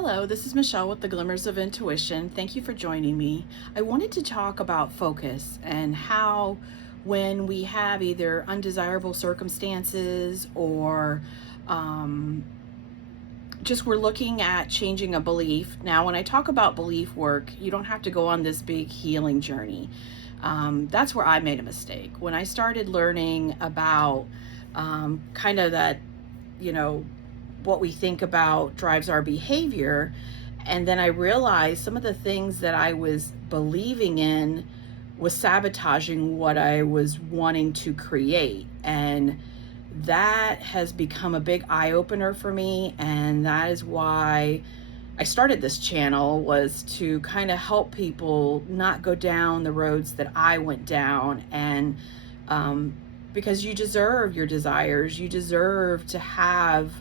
Hello, this is Michelle with the Glimmers of Intuition. Thank you for joining me. I wanted to talk about focus and how when we have either undesirable circumstances or um, just we're looking at changing a belief. Now, when I talk about belief work, you don't have to go on this big healing journey. That's where I made a mistake. When I started learning about kind of that, you know, what we think about drives our behavior. And then I realized some of the things that I was believing in was sabotaging what I was wanting to create. And that has become a big eye opener for me. And that is why I started this channel, was to kind of help people not go down the roads that I went down. And because you deserve your desires, you deserve to have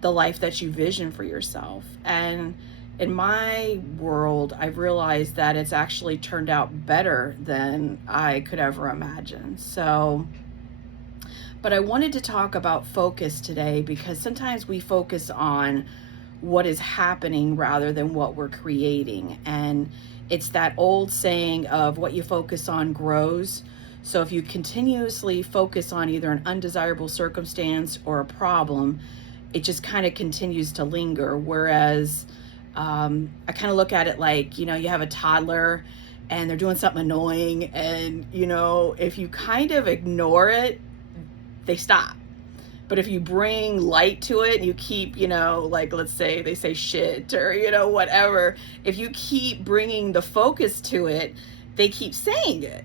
the life that you vision for yourself. And in my world, I've realized that it's actually turned out better than I could ever imagine. So, but I wanted to talk about focus today because sometimes we focus on what is happening rather than what we're creating. And it's that old saying of what you focus on grows. So if you continuously focus on either an undesirable circumstance or a problem, it just kind of continues to linger. Whereas I kind of look at it like, you have a toddler and they're doing something annoying, and if you kind of ignore it, they stop. But if you bring light to it and you keep, like let's say they say shit or, whatever, if you keep bringing the focus to it, they keep saying it,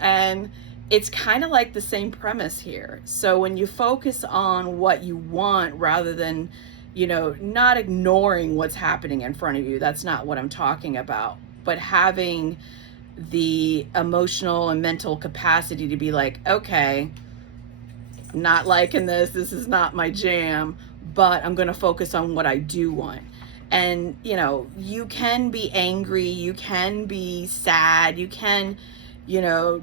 and it's kind of like the same premise here. So when you focus on what you want rather than, not ignoring what's happening in front of you, that's not what I'm talking about, but having the emotional and mental capacity to be like, okay, I'm not liking this. This is not my jam, but I'm going to focus on what I do want. And, you can be angry, you can be sad, you can,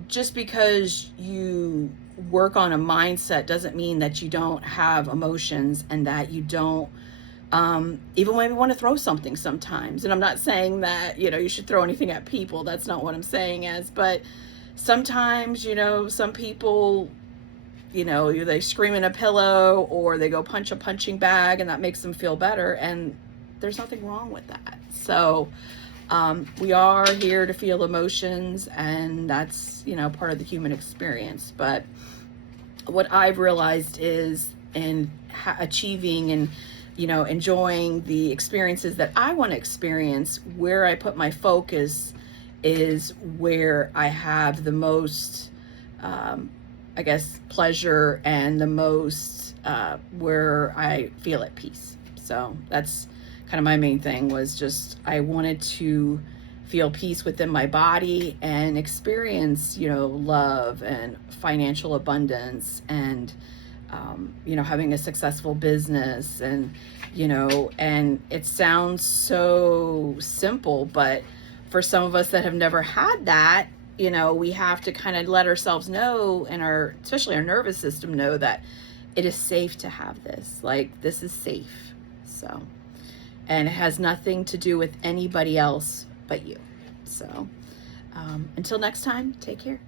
just because you work on a mindset doesn't mean that you don't have emotions and that you don't, even when we want to throw something sometimes. And I'm not saying that, you should throw anything at people. That's not what I'm saying but sometimes, some people, they scream in a pillow or they go punch a punching bag and that makes them feel better. And there's nothing wrong with that. So we are here to feel emotions, and that's, part of the human experience. But what I've realized is in achieving and, enjoying the experiences that I want to experience, where I put my focus is where I have the most, I guess, pleasure and the most where I feel at peace. So that's kind of my main thing, was just I wanted to feel peace within my body and experience, love and financial abundance and, having a successful business and, and it sounds so simple, but for some of us that have never had that, we have to kind of let ourselves know, and especially our nervous system know that it is safe to have this. Like, this is safe. So, and it has nothing to do with anybody else but you. So, until next time, take care.